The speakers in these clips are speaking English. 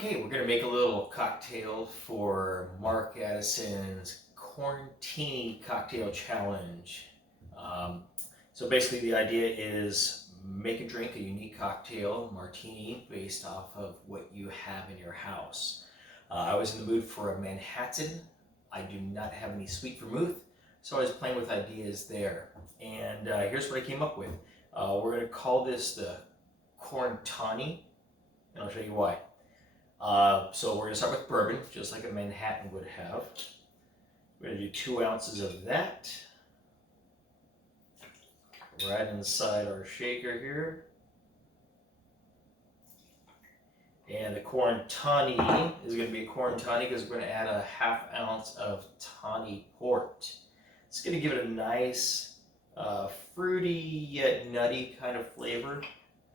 Okay, we're gonna make a little cocktail for Mark Addison's QuaranTawny cocktail challenge. So basically the idea is make a drink, a unique cocktail, martini, based off of what you have in your house. I was in the mood for a Manhattan. I do not have any sweet vermouth, so I was playing with ideas there. And here's what I came up with. We're gonna call this the QuaranTawny, and I'll show you why. So we're going to start with bourbon, just like a Manhattan would have. We're going to do 2 ounces of that. Right inside our shaker here. And the QuaranTawny is going to be a QuaranTawny because we're going to add a 1/2 ounce of Tawny Port. It's going to give it a nice, fruity yet nutty kind of flavor.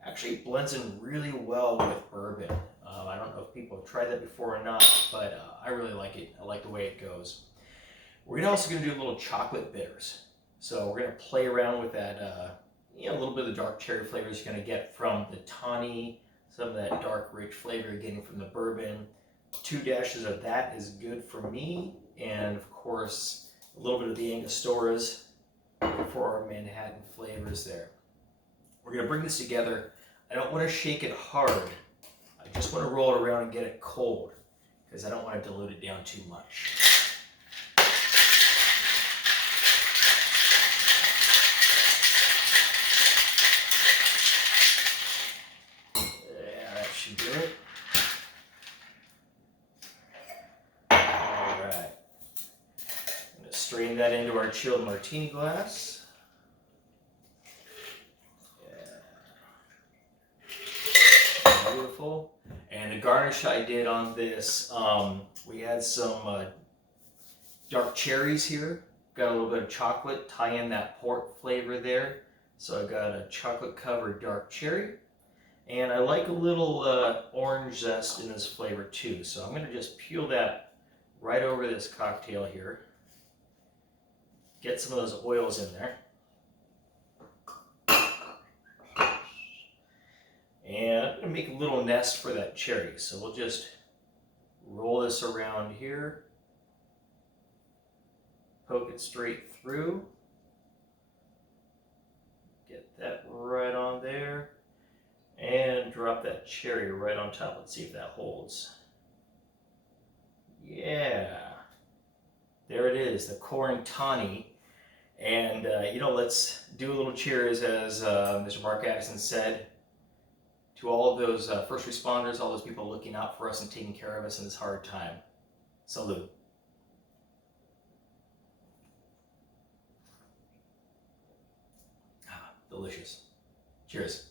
Actually blends in really well with bourbon. I don't know if people have tried that before or not, but I really like it. I like the way it goes. We're also going to do a little chocolate bitters. So we're going to play around with that, a little bit of the dark cherry flavors you're going to get from the tawny, some of that dark rich flavor you're getting from the bourbon. 2 dashes of that is good for me, and of course a little bit of the Angostoras for our Manhattan flavors there. We're going to bring this together. I don't want to shake it hard. I just want to roll it around and get it cold because I don't want to dilute it down too much. Yeah, that should do it. All right. I'm going to strain that into our chilled martini glass. Beautiful. And the garnish I did on this, we had some dark cherries here. Got a little bit of chocolate, tie in that port flavor there. So I got a chocolate covered dark cherry. And I like a little orange zest in this flavor too. So I'm going to just peel that right over this cocktail here. Get some of those oils in there. And I'm going to make a little nest for that cherry. So we'll just roll this around here. Poke it straight through. Get that right on there. And drop that cherry right on top. Let's see if that holds. Yeah. There it is, the QuaranTawny. And, let's do a little cheers, as Mr. Mark Addison said, to all of those first responders, all those people looking out for us and taking care of us in this hard time. Salute. Delicious. Cheers.